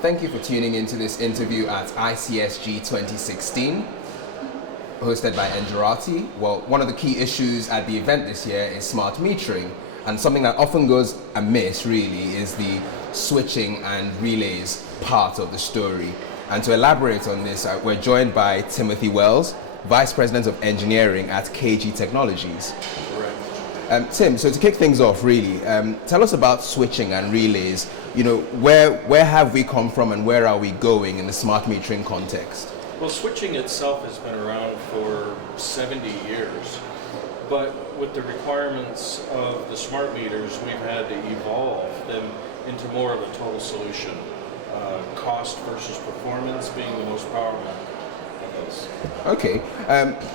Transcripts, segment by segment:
Thank you for tuning into this interview at ICSG 2016, hosted by Engerati. Well, one of the key issues at the event this year is smart metering, and something that often goes amiss really is the switching and relays part of the story. And to elaborate on this, we're joined by Timothy Wells, Vice President of Engineering at KG Technologies. Tim, so to kick things off really, tell us about switching and relays. You know, where have we come from and where are we going in the smart metering context? Well, switching itself has been around for 70 years, but with the requirements of the smart meters, we've had to evolve them into more of a total solution. Cost versus performance being the most powerful. Okay,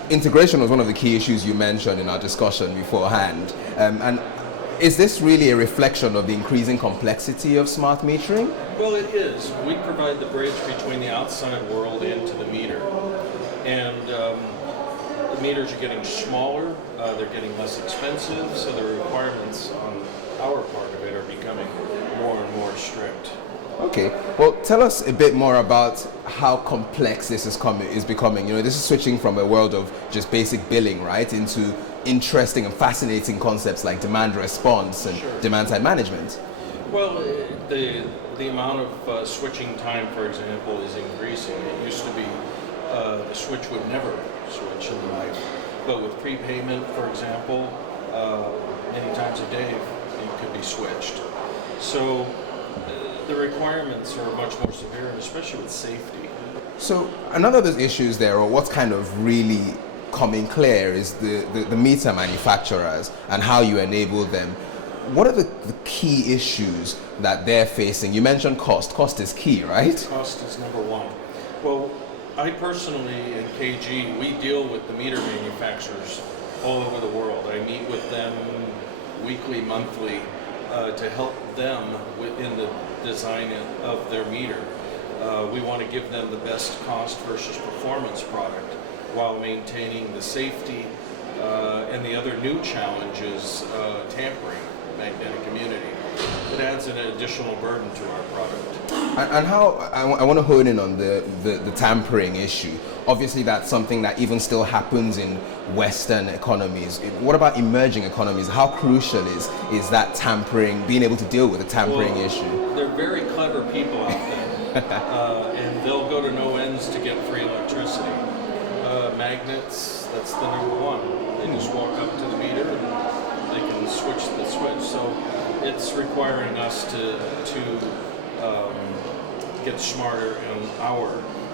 integration was one of the key issues you mentioned in our discussion beforehand. And is this really a reflection of the increasing complexity of smart metering? Well, it is. We provide the bridge between the outside world into the meter. And the meters are getting smaller, they're getting less expensive, so the requirements on our part of it are becoming more and more strict. Okay, well, tell us a bit more about how complex this is becoming. You know, this is switching from a world of just basic billing, right, into interesting and fascinating concepts like demand response and demand side management. Well, the amount of switching time, for example, is increasing. It used to be the switch would never switch in the night, but with prepayment, for example, many times a day it could be switched. So the requirements are much more severe, especially with safety. So another of those issues there, or what's kind of really coming clear, is the meter manufacturers and how you enable them. What are the key issues that they're facing? You mentioned cost. Cost is key, right? Cost is number one. Well, I personally, in KG, we deal with the meter manufacturers all over the world. I meet with them weekly, monthly, to help them in the design of their meter. We want to give them the best cost versus performance product while maintaining the safety and the other new challenges, tampering, magnetic immunity. It adds an additional burden to our product. And how, I want to hone in on the tampering issue. Obviously that's something that even still happens in Western economies. What about emerging economies? How crucial is that tampering, being able to deal with the tampering issue? They're very clever people out there, and they'll go to no ends to get free electricity. Magnets, that's the number one. They just walk up to the meter and they can switch the switch. So it's requiring us to get smarter in our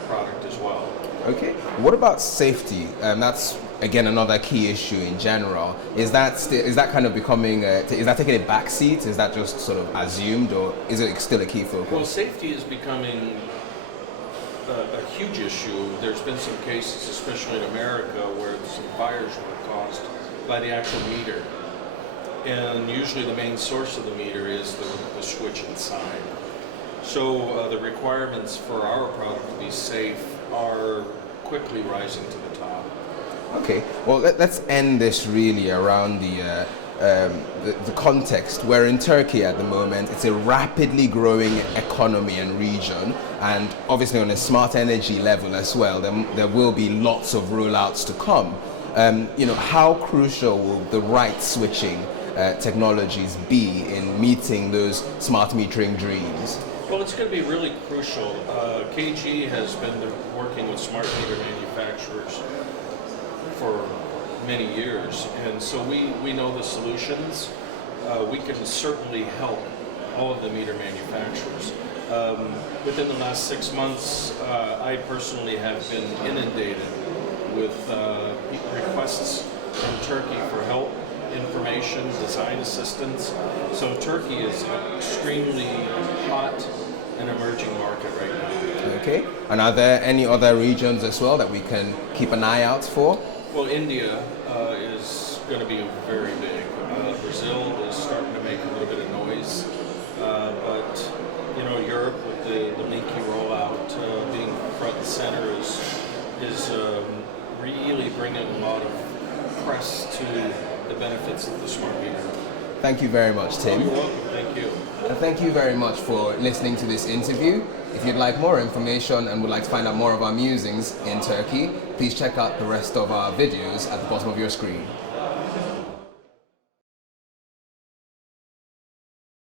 product as well. Okay. What about safety? That's again another key issue in general. Is that kind of becoming? Is that taking a back seat? Is that just sort of assumed, or is it still a key focus? Well, safety is becoming a huge issue. There's been some cases, especially in America, where some fires were caused by the actual meter, and usually the main source of the meter is the switch inside. So the requirements for our product to be safe are quickly rising to the top. Okay, well let's end this really around the context. We're in Turkey at the moment. It's a rapidly growing economy and region, and obviously on a smart energy level as well, there will be lots of rollouts to come. You know, how crucial will the right switching technologies be in meeting those smart metering dreams? Well, it's going to be really crucial. KG has been working with smart meter manufacturers for many years, and so we know the solutions. We can certainly help all of the meter manufacturers. Within the last 6 months, I personally have been inundated with requests from Turkey for help, information, design assistance. So Turkey is an extremely hot and emerging market right now. Okay, and are there any other regions as well that we can keep an eye out for? Well, India is going to be very big. Brazil is starting to make a little bit of noise, but you know, Europe with the Linky rollout being front and center is really bringing a lot of press to the benefits of the smart meter. Thank you very much, Tim. You're welcome. Thank you. And thank you very much for listening to this interview. If you'd like more information and would like to find out more of our musings in Turkey, please check out the rest of our videos at the bottom of your screen.